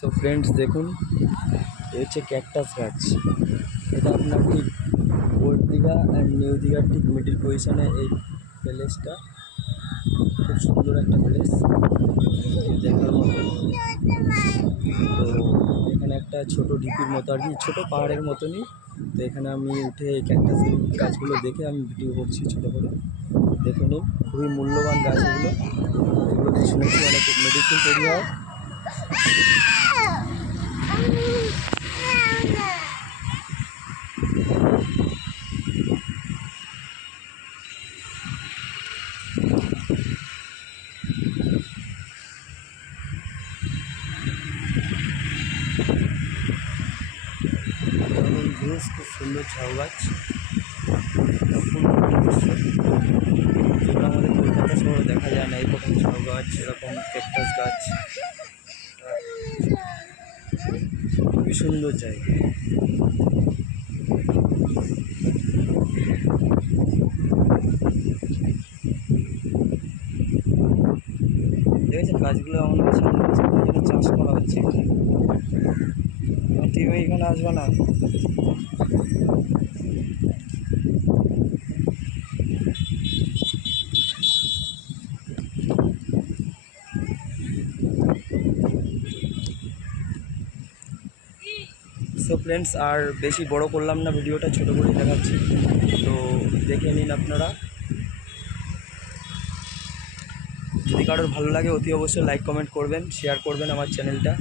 তো ফ্রেন্ডস দেখুন, এই হচ্ছে ক্যাকটাস গাছ। এটা আপনার ঠিক ওল্ড দীঘা অ্যান্ড নিউ দীঘার ঠিক মিডিল পজিশনে এই প্লেসটা খুব সুন্দর একটা প্লেস দেখার মতো। তো এখানে একটা ছোট ঢিপির মতো আর কি, ছোটো পাহাড়ের মতনই। তো এখানে আমি উঠে এই ক্যাকটাস গাছগুলো দেখে আমি ভিডিও করছি ছোটো করে। দেখে নিন, খুবই মূল্যবান গাছগুলো। এগুলো শুনেছি অনেক মেডিসিন তৈরি হয়। ভিউজ খুব সুন্দর ঝাউ গাছ আমাদের কলকাতা শহরে দেখা যায় না এরকম ঝাউ গাছ এরকম ক্যাকটাস গাছ। খুবই সুন্দর জায়গা। গাছগুলো এমন সামনে মনে চাষ করা হচ্ছে। এখানে আসবে না। সো ফ্রেন্ডস আর বেশি বড় করলাম না, ভিডিওটা ছোটো করে দেখাচ্ছি। তো দেখে নিন আপনারা। যদি কারোর ভালো লাগে, অতি অবশ্যই লাইক কমেন্ট করবেন শেয়ার করবেন আমার চ্যানেলটা